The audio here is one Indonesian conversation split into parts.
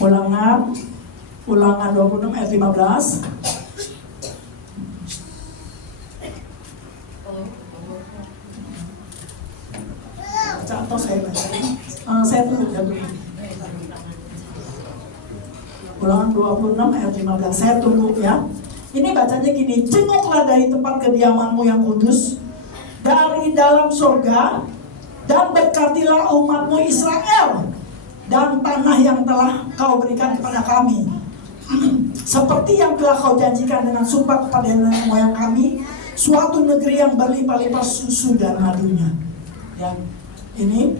Ulangan 26 ayat 15. Baca atau saya baca? Saya tunggu ya dulu. Ulangan 26 ayat 15. Saya tunggu ya. Ini bacanya gini, jenguklah dari tempat kediamanmu yang kudus, dari dalam surga, dan berkatilah umatmu Israel, dan tanah yang telah kau berikan kepada kami. Seperti yang telah kau janjikan dengan sumpah kepada nenek moyang kami, suatu negeri yang berlimpah-limpah susu dan madunya. Ya, ini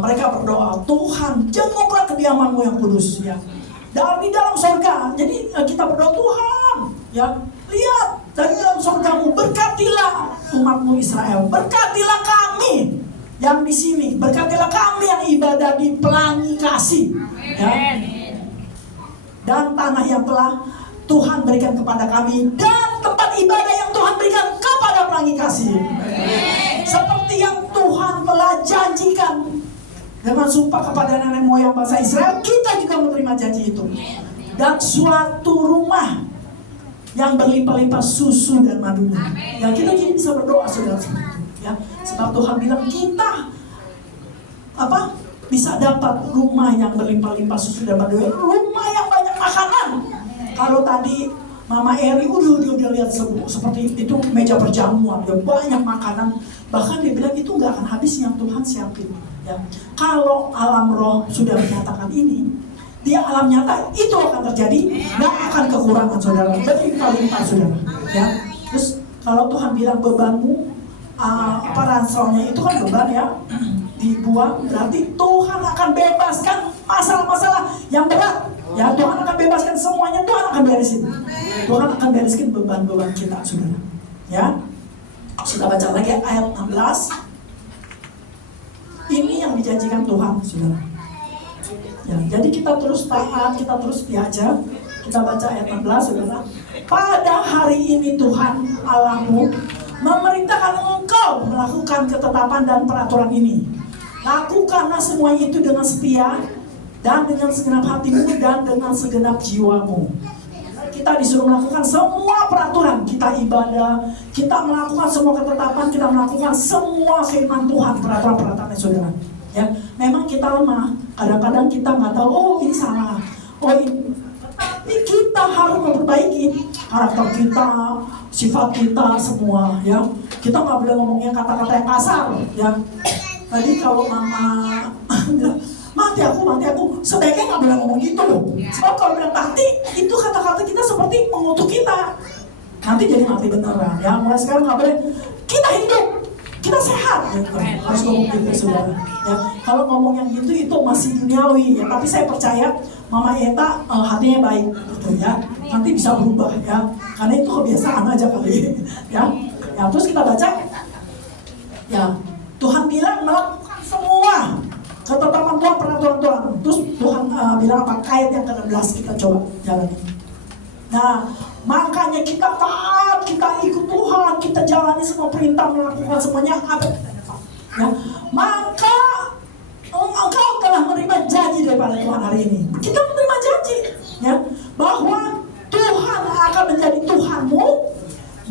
mereka berdoa, Tuhan jenguklah kediamanmu yang kudus ya. Dari dalam surga. Jadi kita berdoa, Tuhan ya, lihat dari dalam surgamu, berkatilah umatmu Israel, berkatilah kami yang di sini, berkatilah kami yang ibadah di Pelangi Kasih ya. Dan tanah yang telah Tuhan berikan kepada kami, dan tempat ibadah yang Tuhan berikan kepada Pelangi Kasih. Seperti yang Tuhan telah janjikan dengan sumpah kepada nenek moyang bangsa Israel, kita juga menerima janji itu. Dan suatu rumah yang berlimpah-limpah susu dan madunya. Ya, kita jadi bisa berdoa saudara. Ya, sebab Tuhan bilang kita bisa dapat rumah yang berlimpah-limpah susu dan madunya, rumah yang banyak makanan. Kalau tadi Mama Eri udah lihat seperti itu meja perjamuan, ya banyak makanan. Bahkan dia bilang itu nggak akan habis yang Tuhan siapin. Ya. Kalau alam roh sudah menyatakan ini, di alam nyata itu akan terjadi, nggak akan kekurangan saudara. Berlimpah-limpah saudara. Ya. Terus kalau Tuhan bilang bebanmu, ranselnya itu kan beban ya, dibuang, berarti Tuhan akan bebaskan masalah-masalah yang berat. Ya, Tuhan akan bebaskan semuanya, Tuhan akan beresin. Tuhan akan beresin beban-beban kita saudara. Ya. Sudah baca lagi ayat 16. Ini yang dijanjikan Tuhan, saudara. Ya, jadi kita terus taat, kita terus diajar. Kita baca ayat 16, saudara. Pada hari ini Tuhan Allahmu memerintahkan engkau melakukan ketetapan dan peraturan ini. Lakukanlah semua itu dengan setia, dan dengan segenap hatimu, dan dengan segenap jiwamu. Kita disuruh melakukan semua peraturan, kita ibadah, kita melakukan semua ketetapan, kita melakukan semua firman Tuhan, peraturan-peraturannya saudara. Ya, memang kita lemah, kadang-kadang kita nggak tahu, oh ini salah, oh ini. Tapi kita harus memperbaiki karakter kita, sifat kita semua. Ya, kita nggak boleh ngomongnya kata-kata yang kasar. Ya, tadi kalau Mama mati aku, sebaiknya nggak boleh ngomong gitu loh. Sebab kalau bilang mati, itu kata-kata kita seperti mengutuk kita. Nanti jadi mati beneran. Ya, mulai sekarang nggak boleh. Kita hidup, kita sehat. Ya, harus ngomong gitu saudara. Ya, kalau ngomong yang gitu itu masih duniawi. Ya, tapi saya percaya Mama Eta hatinya baik, gitu ya. Nanti bisa berubah ya. Karena itu kebiasaan aja kali. Ya, terus kita baca. Ya, Tuhan bilang melakukan semua ketetapan Tuhan, peraturan Tuhan. Terus Tuhan bilang apa? Ayat yang ke-16 kita coba jalani. Nah, makanya kita taat, kita ikut Tuhan, kita jalani semua perintah, melakukan semuanya apa kita dapat. Ya, maka engkau telah menerima janji daripada Tuhan hari ini. Kita menerima janji, ya, bahwa Tuhan akan menjadi Tuhanmu,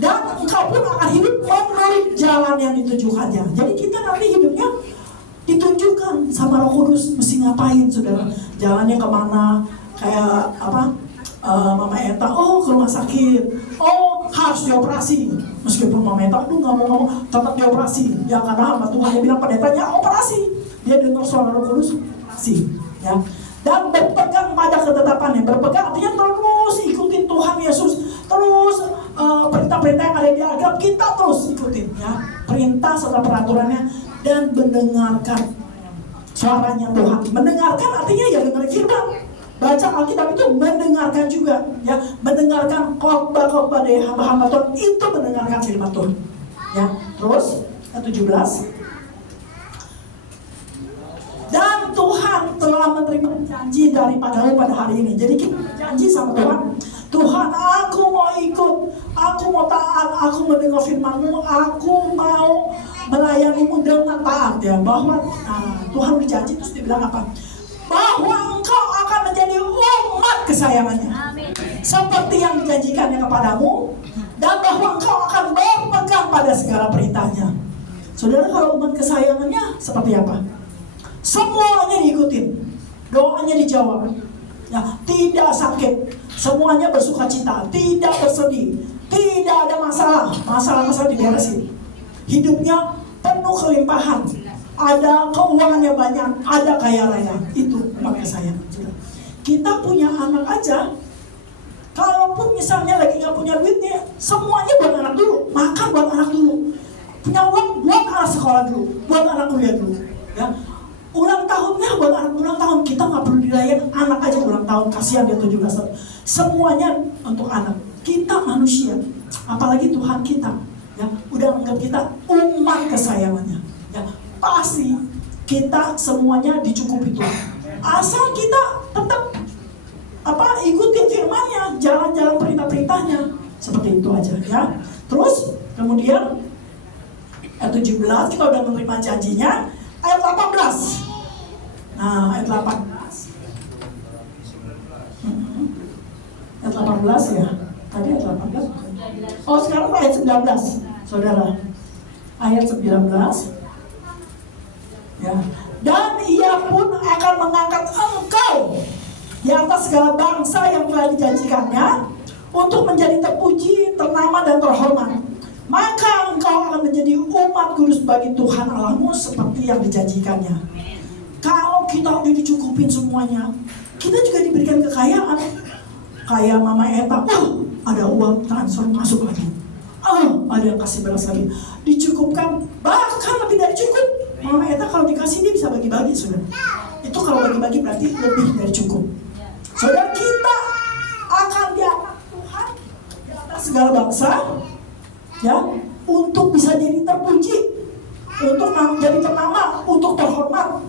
dan engkau pun akan hidup menurut jalan yang ditujukannya. Jadi kita nanti hidupnya ditunjukkan sama Roh Kudus mesti ngapain saudara, jalannya kemana, kayak apa, Mama Eta, oh ke rumah sakit, oh harus dioperasi, meskipun Mama Eta, aduh nggak mau tetap dioperasi, ya karena hamba Tuhan yang bilang pendetanya operasi, dia dengar suara Roh Kudus, operasi, ya, dan berpegang pada ketetapannya. Berpegang artinya terus ikutin Tuhan Yesus, terus perintah-perintah yang ada di Alkitab kita terus ikutin, ya, perintah serta peraturannya. Dan mendengarkan suaranya Tuhan. Mendengarkan artinya ya dengar firman. Baca Alkitab itu mendengarkan juga, ya, mendengarkan khotbah-khotbah dari hamba-hamba Tuhan, itu mendengarkan firman Tuhan. Ya, terus 17. Dan Tuhan telah menerima janji daripadamu pada hari ini. Jadi kita janji sama Tuhan, Tuhan aku mau ikut, aku mau taat, aku mendengar firman-Mu, aku mau melayanimu dengan taat, ya, bahwa Tuhan berjanji. Terus dibilang apa? Bahwa engkau menjadi umat kesayangannya. Seperti yang dijanjikannya kepadamu, dan bahwa engkau akan berpegang pada segala perintahnya. Saudara, kalau umat kesayangannya seperti apa? Semuanya diikutin, doanya dijawab, ya, tidak sakit, semuanya bersuka cita, tidak bersedih, tidak ada masalah diberesin. Hidupnya penuh kelimpahan, ada keuangannya banyak, ada kaya raya. Itu umat kesayangan. Kita punya anak aja, kalaupun misalnya lagi nggak punya duitnya, semuanya buat anak dulu, makan buat anak dulu, punya uang buat anak sekolah dulu, buat anak kuliah dulu, ya. Ulang tahunnya buat anak ulang tahun, kita nggak perlu dirayain, anak aja ulang tahun, kasihan dia 17 tahun. Semuanya untuk anak. Kita manusia, apalagi Tuhan kita, ya, udah anggap kita umat kesayangannya, ya. Pasti kita semuanya dicukupi Tuhan, asal kita tetap ikutin firman-Nya, jalan-jalan perintah-perintahnya, seperti itu aja, ya. Terus kemudian ayat 17 kita udah menerima janjinya. Ayat 18. Nah, ayat 18. Ayat 18 ya. Tadi ayat 18. Oh, sekarang ayat 19, Saudara. Ayat 19. Ya. Dan ia pun akan mengangkat engkau di atas segala bangsa yang telah dijanjikannya, untuk menjadi terpuji, ternama, dan terhormat. Maka engkau akan menjadi umat kudus bagi Tuhan Allahmu seperti yang dijanjikannya. Kalau kita udah dicukupin semuanya, kita juga diberikan kekayaan. Kayak Mama Eta, ada uang transfer masuk lagi, ada yang kasih beras lagi, dicukupkan, bahkan lebih dari cukup. Mama Eta kalau dikasih dia bisa bagi-bagi, saudara. Itu kalau bagi-bagi berarti lebih dari cukup. Saudara, kita akan diangkat Tuhan di atas segala bangsa, ya, untuk bisa jadi terpuji, untuk jadi ternama, untuk terhormat,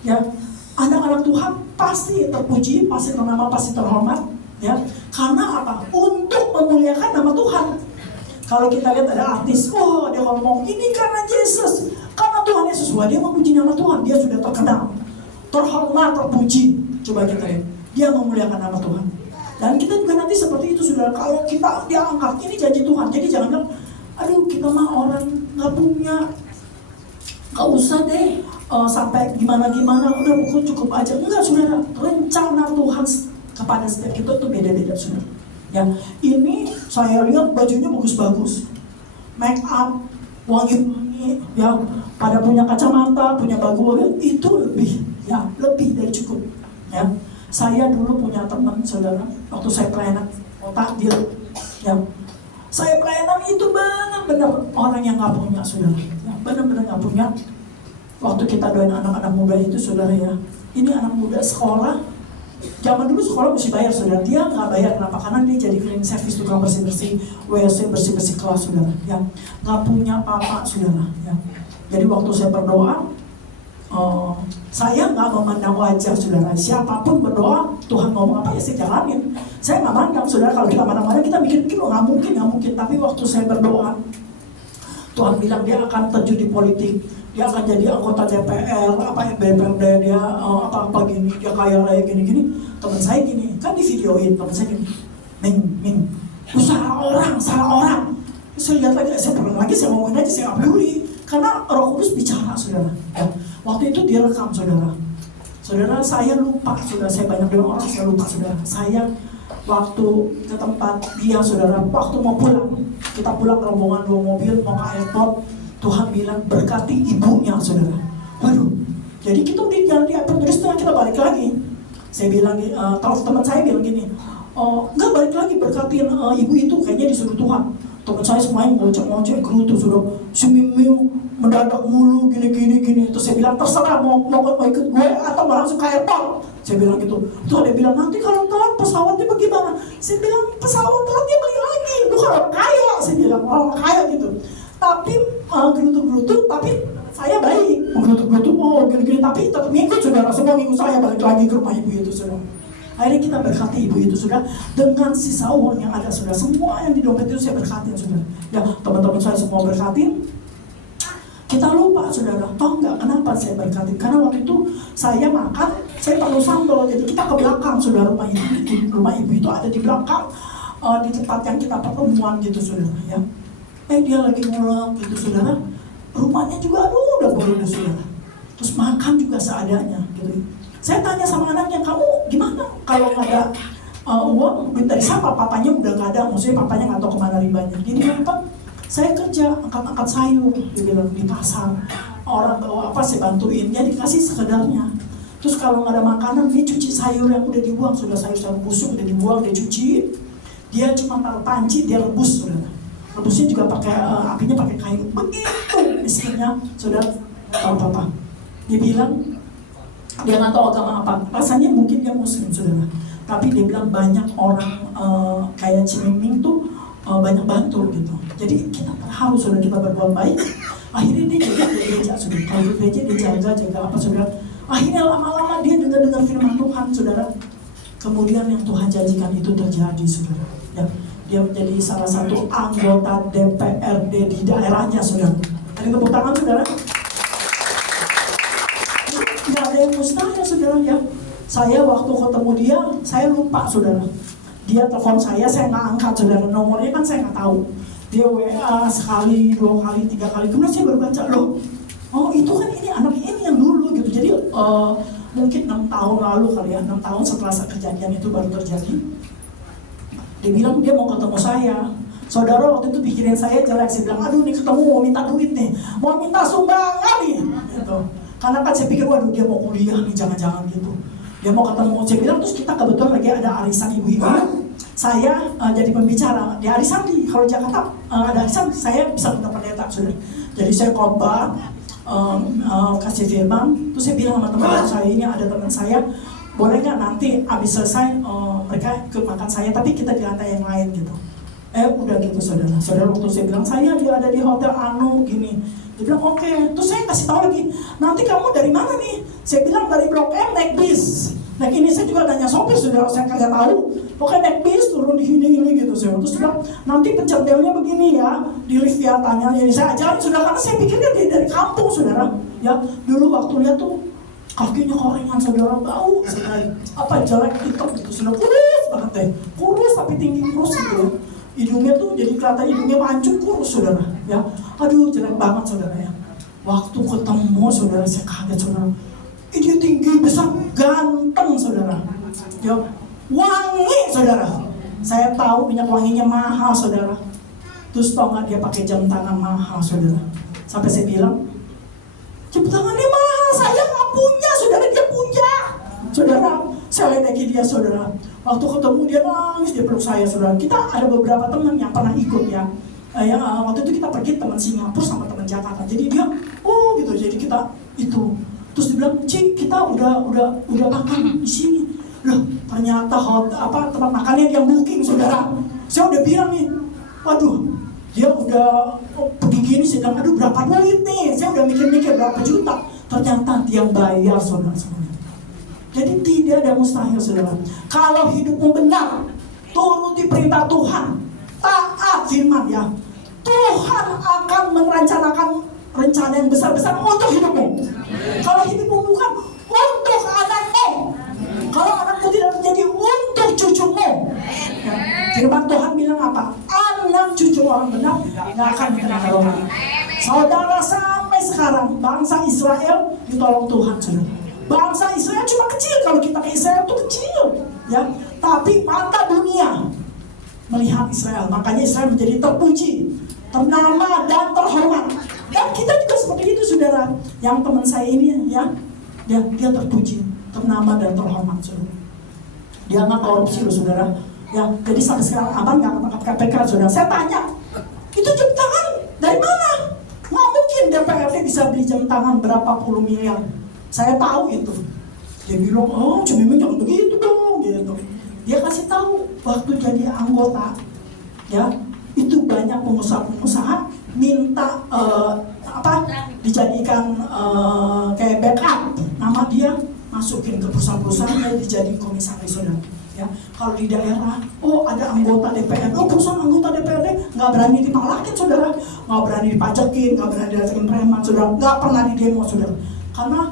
ya. Anak-anak Tuhan pasti terpuji, pasti ternama, pasti terhormat, ya. Karena apa? Untuk memuliakan nama Tuhan. Kalau kita lihat ada artis, dia ngomong ini karena Yesus, karena Tuhan Yesus, dia memuji nama Tuhan, dia sudah terkenal, terhormat, terpuji. Coba kita lihat, dia memuliakan nama Tuhan. Dan kita juga nanti seperti itu, saudara. Kalau kita diangkat, ini janji Tuhan. Jadi jangan bilang, aduh kita mah orang nggak punya, nggak usah deh sampai gimana-gimana, udah pokoknya cukup aja. Enggak, saudara. Rencana Tuhan kepada setiap kita itu beda-beda, saudara. Ya, ini saya lihat bajunya bagus-bagus, make up, wangi-wangi, ya, pada punya kacamata, punya baju, itu lebih dari cukup, ya. Saya dulu punya teman, saudara, waktu saya pelayanan takdir, ya, saya pelayanan itu benar-benar orang yang nggak punya, saudara, ya, benar-benar nggak punya. Waktu kita doain anak-anak muda itu, saudara, ya, ini anak muda sekolah, zaman dulu sekolah mesti bayar, saudara, dia nggak bayar, kenapa? Karena dia jadi cleaning service, tukang bersih-bersih WC, bersih-bersih kelas, saudara, ya, nggak punya apa-apa, saudara, ya. Jadi waktu saya berdoa, saya nggak memandang wajah, saudara. Siapapun berdoa, Tuhan ngomong apa ya saya jalanin. Saya nggak mandang, saudara. Kalau kita mandang-mandang, kita mikir nggak mungkin. Tapi waktu saya berdoa, Tuhan bilang dia akan terjun di politik, dia akan jadi anggota DPR, BPRD, dia apa gini, dia kaya raya gini. Teman saya gini, kan di videoin teman saya gini, Ming, salah orang. Saya lihat lagi, saya pulang lagi, saya ngomongin aja, saya nggak peduli. Karena Roh Kudus bicara, saudara. Ya. Waktu itu direkam, saudara. Saudara, saya lupa, saudara. Saya banyak dengan orang, saya lupa, saudara. Saya waktu ke tempat dia, saudara, waktu mau pulang, kita pulang rombongan 2 mobil, mau ke airport, Tuhan bilang berkati ibunya, saudara. Waduh, jadi kita di jalan di airport, terus kita balik lagi. Saya bilang, teman saya bilang gini, enggak, balik lagi berkatiin ibu itu, kayaknya disuruh Tuhan. Teman saya semuanya ngocek gerutu, sudah seminggu mendadak mulu gini. Terus saya bilang terserah mau ikut gue atau mau langsung ke airport. Saya bilang gitu. Terus dia bilang nanti kalau telat pesawatnya bagaimana? Saya bilang pesawat telat dia balik lagi. Lu kan orang kaya, saya bilang orang kaya gitu. Tapi gerutu, tapi saya baik. Gerutu, gini. Tapi tetap ngikut, saudara. Semua ngikut saya balik lagi ke rumah ibu itu, saudara. Akhirnya kita berkati ibu itu, sudah dengan sisa uang yang ada, sudah semua yang di dompet itu saya berkatin, sudah. Ya, teman-teman saya semua berkatin. Kita lupa, saudara. Tahu nggak kenapa saya berkatin? Karena waktu itu saya makan saya perlu sambal. Jadi kita ke belakang, saudara, rumah ibu itu ada di belakang, di tempat yang kita pertemuan gitu, saudara, ya. Dia lagi ngulek gitu, saudara. Rumahnya juga udah boleh, saudara. Terus makan juga seadanya gitu. Saya tanya sama anaknya, kamu gimana kalau nggak ada uang, duit dari siapa? Papanya udah nggak ada, maksudnya papanya nggak tahu kemana ribanya. Dia bilang, Pak, saya kerja angkat-angkat sayur, dia bilang, di pasar. Orang bawa apa, saya bantuin, dia dikasih sekedarnya. Terus kalau nggak ada makanan, dia cuci sayur yang udah dibuang, sudah sayur-sayur busuk udah dibuang, dia cuci. Dia cuma taruh panci, dia rebus, saudara. Rebusnya juga pakai apinya pakai kayu. Begitu miskinnya, saudara, Papa. Dia bilang, dia nggak tahu agama apa. Rasanya mungkin dia Muslim, saudara. Tapi dia bilang banyak orang kayak Cimiming tuh banyak bantu gitu. Jadi kita harus, saudara, kita berbuat baik. Akhirnya dia jaga gereja, saudara. Kalau di gereja dia jaga apa, saudara. Akhirnya lama-lama dia dengar firman Tuhan, saudara. Kemudian yang Tuhan janjikan itu terjadi, saudara. Ya, dia menjadi salah satu anggota DPRD di daerahnya, saudara. Ada tepuk tangan, saudara. Tidak ada yang mustahil, saudara, ya. Saya waktu ketemu dia, saya lupa, saudara. Dia telepon saya nggak angkat, saudara. Nomornya kan saya nggak tahu. Dia WA sekali, 2 kali, 3 kali. Kemudian saya baru baca, loh, oh itu kan ini anak ini yang dulu gitu. Jadi mungkin 6 tahun lalu kali ya, 6 tahun setelah kejadian itu baru terjadi. Dia bilang dia mau ketemu saya. Saudara, waktu itu pikiran saya jelek. Saya bilang, aduh nih ketemu mau minta duit nih, mau minta sumbangan nih gitu. Karena kan saya pikir, waduh dia mau kuliah nih, jangan-jangan gitu. Dia mau ketemu, saya bilang, terus kita kebetulan lagi ada arisan ibu-ibu. Saya jadi pembicara di arisan kalau Jakarta ada arisan, saya bisa minta pendeta, saudara. Jadi saya khotbah, kasih firman. Terus saya bilang sama teman saya, ini ada teman saya, boleh nggak nanti abis selesai mereka ikut makan saya, tapi kita di lantai yang lain gitu. Udah gitu, saudara. Saudara, waktu saya bilang dia ada di hotel Anu gini, dia bilang oke. Terus saya kasih tahu lagi, nanti kamu dari mana nih? Saya bilang dari Blok M naik bis. Nah ini saya juga nanya sopir, saudara, saya kagak tahu. Pokoknya naik bis turun di sini gitu, saudara. Terus bilang nanti pencet belnya begini ya, di lift ya, tanya. Jadi saya ajarin, saudara, karena saya pikirnya dia dari kampung, saudara. Ya dulu waktu lihat tuh kakinya korengan, saudara, bau sekali, apa jelek hitam gitu, saudara, kurus banget deh, kurus tapi tinggi kurus gitu. Hidungnya tuh jadi kelihatan hidungnya mancung, kurus, saudara. Ya, aduh jelek banget, saudara, ya. Waktu ketemu, saudara, saya kaget, saudara. Dia tinggi, besar, ganteng, saudara. Ya, wangi, saudara. Saya tahu minyak wanginya mahal, saudara. Terus tau nggak dia pakai jam tangan mahal, saudara. Sampai saya bilang, jam tangannya mahal, saya nggak punya, saudara, dia punya. Saudara, saya ledeki dia, saudara. Waktu ketemu dia nangis, dia peluk saya, saudara. Kita ada beberapa teman yang pernah ikut ya. Waktu itu kita pergi teman Singapura sama teman Jakarta. Jadi dia, gitu. Jadi kita itu. Terus dia bilang, Cik, kita udah makan di sini. Loh, ternyata tempat makannya dia booking, saudara. Saya udah bilang nih, waduh, dia udah pergi gini. Saya bilang, aduh berapa duit nih? Saya udah mikir-mikir berapa juta. Ternyata dia bayar, saudara. Jadi tidak ada mustahil, saudara. Kalau hidupmu benar, turuti perintah Tuhan, taat firman ya, Tuhan akan merencanakan rencana yang besar-besar untuk hidupmu. Kalau hidupmu bukan untuk anakmu, kalau anakmu tidak menjadi untuk cucumu. Ya, firman Tuhan bilang apa? Anak cucu orang benar tidak akan dikenal rohani. Saudara, sampai sekarang bangsa Israel ditolong Tuhan, saudara. Bangsa Israel cuma kecil, kalau kita ke Israel itu kecil, ya. Tapi mata dunia melihat Israel, makanya Israel menjadi terpuji, ternama dan terhormat. Dan kita juga seperti itu, saudara. Yang teman saya ini, ya, dia terpuji, ternama dan terhormat, saudara. Dia nggak korupsi, loh, saudara. Ya, jadi sampai sekarang abang nggak ketangkap KPK, saudara. Saya tanya, itu jam tangan dari mana? Nggak mungkin DPRD bisa beli jam tangan berapa puluh miliar. Saya tahu itu. Dia bilang, Cimiming jangan begitu dong, gitu. Dia kasih tahu waktu jadi anggota, ya, itu banyak pengusaha-pengusaha minta dijadikan kayak backup, nama dia masukin ke perusahaan-perusahaan, dia dijadiin komisaris, saudara. Ya, kalau di daerah, ada anggota DPRD, perusahaan anggota DPRD nggak berani dipalakin, saudara, nggak berani dipajakin, nggak berani diajakin preman, saudara, nggak pernah di demo, saudara, karena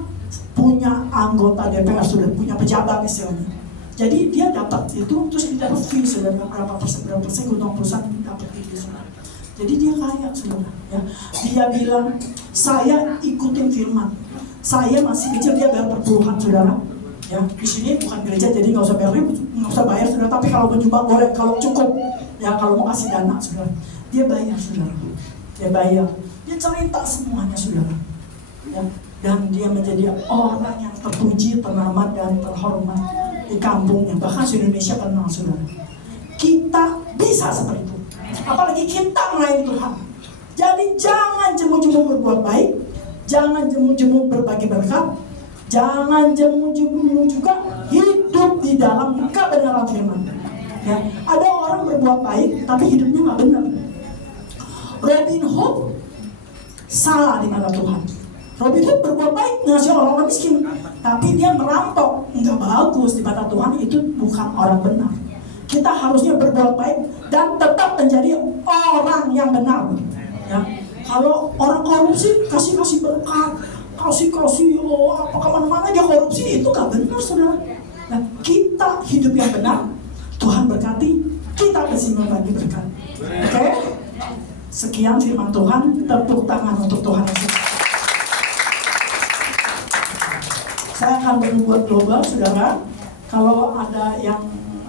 punya anggota DPR, sudah punya pejabat istilahnya. Jadi dia dapat itu, terus dia dapat fee, saudara, berapa persen keuntungan perusahaan dapat itu, saudara. Jadi dia kaya, saudara. Ya. Dia bilang, saya ikutin firman. Saya masih kecil, dia bayar per puluhan, saudara. Ya, di sini bukan gereja, jadi nggak usah bayar, saudara. Tapi kalau menyumbang boleh, kalau cukup, ya kalau mau kasih dana, saudara. Dia bayar, saudara. Dia bayar. Dia cerita semuanya, saudara. Ya. Dan dia menjadi orang yang terpuji, ternama, dan terhormat di kampungnya. Bahkan di Indonesia kenal, saudara. Kita bisa seperti itu. Apalagi kita melayani Tuhan. Jadi jangan jemu-jemu berbuat baik, jangan jemu-jemu berbagi berkat, jangan jemu-jemu juga hidup di dalam kebenaran firman. Ya, ada orang berbuat baik tapi hidupnya nggak benar. Robin Hood salah di mata Tuhan. Robin Hood berbuat baik ngasih orang miskin, tapi dia merampok, nggak bagus di mata Tuhan. Itu bukan orang benar. Kita harusnya berbuat baik dan tetap menjadi orang yang benar. Ya, kalau orang korupsi kasih berkat, kasih apa kemana-mana dia korupsi, itu nggak benar, saudara. Nah, kita hidup yang benar, Tuhan berkati, kita mesti membagi berkat. Oke? Sekian firman Tuhan, tepuk tangan untuk Tuhan Yesus. Saya akan berbuat global, saudara. Kalau ada yang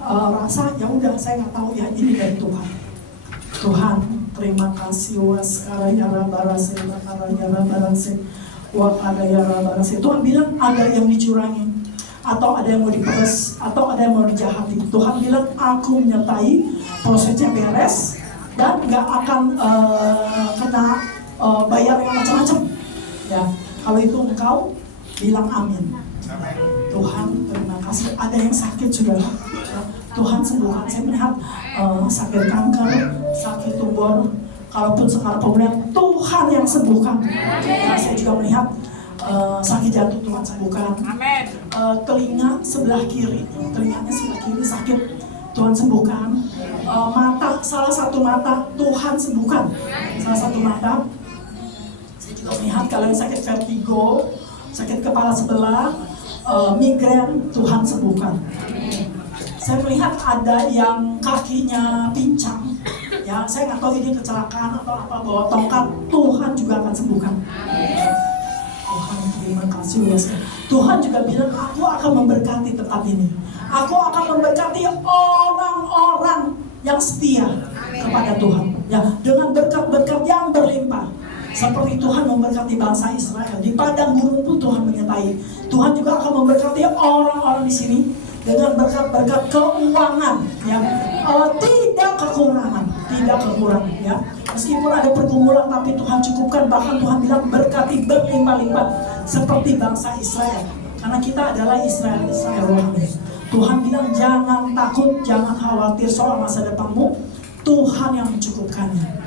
rasa, ya udah, saya nggak tahu ya, ini dari Tuhan. Tuhan, terima kasih. Waskarayara barase, wakarayara barase, wakarayara barase. Tuhan bilang ada yang dicurangi, atau ada yang mau diperes, atau ada yang mau dijahati. Tuhan bilang, aku menyertai, prosesnya beres, dan nggak akan kena bayar yang macam-macam. Ya, kalau itu engkau bilang amin. Tuhan, terima kasih. Ada yang sakit, saudara. Tuhan sembuhkan. Saya melihat sakit kanker, sakit tumor, kalaupun sekarang pemulihan, Tuhan yang sembuhkan. Saya juga melihat sakit jantung, Tuhan sembuhkan. Telinga sebelah kiri, telinganya sebelah kiri sakit, Tuhan sembuhkan. Mata, salah satu mata, Tuhan sembuhkan. Salah satu mata. Saya juga melihat kalau yang sakit vertigo, sakit kepala sebelah, migrain, Tuhan sembuhkan. Saya melihat ada yang kakinya pincang, ya, saya nggak tahu ini kecelakaan atau apa, bawa tongkat, Tuhan juga akan sembuhkan. Tuhan, terima kasih ya. Tuhan juga bilang, aku akan memberkati tempat ini. Aku akan memberkati orang-orang yang setia kepada Tuhan, ya, dengan berkat-berkat yang berlimpah. Seperti Tuhan memberkati bangsa Israel di padang gurun pun Tuhan menyertai. Tuhan juga akan memberkati orang-orang di sini dengan berkat-berkat keuangan, ya, tidak kekurangan, ya. Meskipun ada pergumulan, tapi Tuhan cukupkan. Bahkan Tuhan bilang berkati berlimpah-limpah seperti bangsa Israel, karena kita adalah Israel rohani. Tuhan bilang jangan takut, jangan khawatir soal masa depanmu. Tuhan yang mencukupkannya.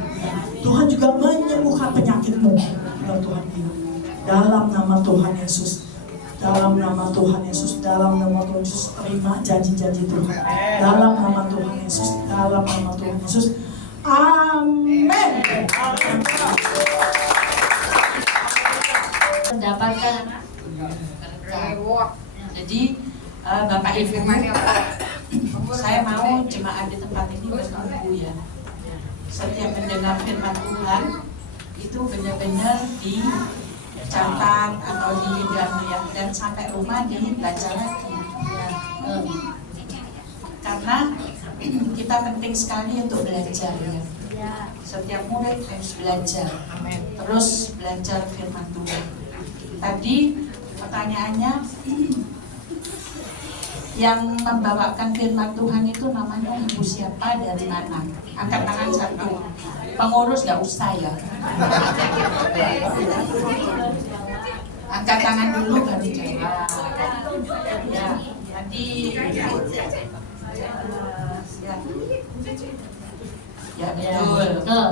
Tuhan juga menyembuhkan penyakitmu. Tuhan bilang dalam nama Tuhan Yesus. Dalam nama Tuhan Yesus, dalam nama Tuhan Yesus, terima janji-janji Tuhan. Dalam nama Tuhan Yesus, dalam nama Tuhan Yesus. Amin. Mendapatkan jadi Bapak Ibu, saya mau jemaat di tempat ini menunggu, ya. Setiap mendengar firman Tuhan itu benar-benar dicatat atau dan sampai rumah dibaca lagi, ya. Karena kita penting sekali untuk belajar, ya. Setiap murid harus belajar, terus belajar firman Tuhan. Tadi pertanyaannya, yang membawakan firman Tuhan itu namanya ibu siapa, dari mana? Angkat tangan satu. Pengurus nggak usah, ya. Angkat tangan dulu baru jawab. Ya, jadi ya betul.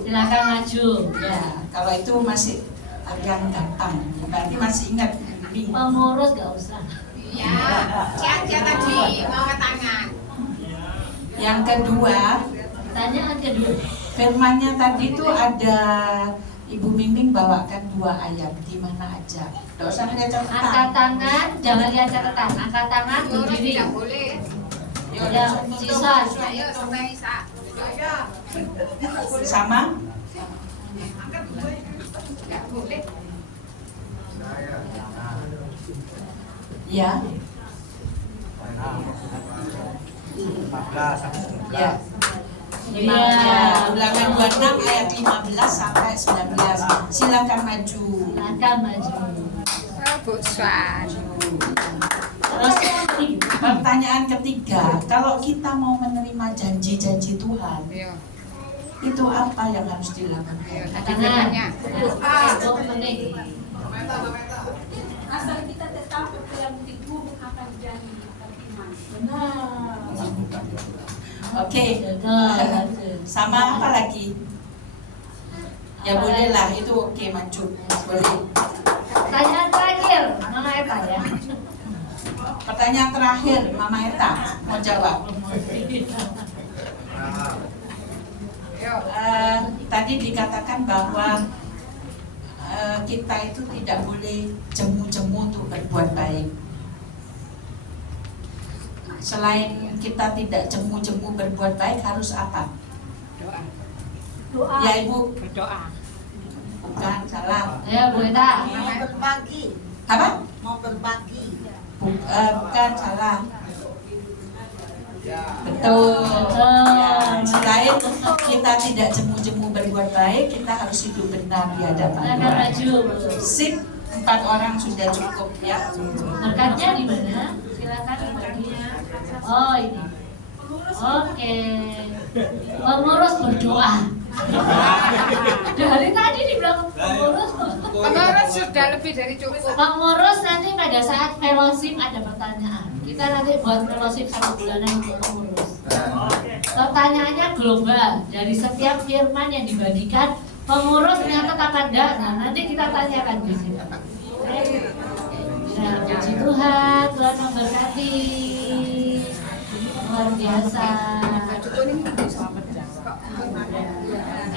Silakan maju. Ya, kalau itu masih yang datang, berarti masih ingat. Pengurus nggak usah. Ya, siapa tadi mau tangan. Yang kedua, Pertanyaan kedua, firmannya tadi itu ada Ibu Miming bawakan 2 ayat di mana aja. Tidak usah lihat catatan. Angkat tangan, jangan lihat catatan. Angkat tangan, berdiri. Tidak boleh. Ya, sisa. Ayo sampai Isa. Sama? Tidak boleh. Ya. Ya. Ulangan 26 ayat 15 sampai 19. Silakan maju. Silakan maju. Bosan. Terus pertanyaan ketiga, kalau kita mau menerima janji-janji Tuhan, Ayo. itu apa yang harus dilakukan? Tadi firmannya. Asal kita tetap berpegang teguh akan janji akan iman. Benar. Oke. Sama apa lagi? Ya bolehlah, itu oke, maju. Boleh. Pertanyaan terakhir, Mama Eva ya. Pertanyaan terakhir, Mama Eta mau jawab. Tadi dikatakan bahwa kita itu tidak boleh jemu-jemu untuk berbuat baik. Selain kita tidak jemu-jemu berbuat baik, harus apa? Doa. Ya Ibu, Berdoa. bukan, salah. Ya, Bu Eta. Mau berbagi, Apa? mau berbagi. Bukan, salah. Betul. Ya, selain kita tidak jemu-jemu berbuat baik, kita harus hidup benar di hadapan Silakan Tuhan. maju. Sip, 4 orang sudah cukup ya. Berkatnya di mana? Silakan berkatnya. Oh, ini. Oke. Pengurus berdoa. Dari tadi dibilang pengurus. Pengurus sudah lebih dari cukup. Pengurus nanti pada saat fellowship ada pertanyaan. Kita nanti buat fellowship 1 bulanan untuk pengurus. Pertanyaannya global. Dari setiap firman yang dibagikan, pengurus ternyata apa enggak? Nah, nanti kita tanyakan di sini. Nah, puji Tuhan, Tuhan memberkati. Luar biasa.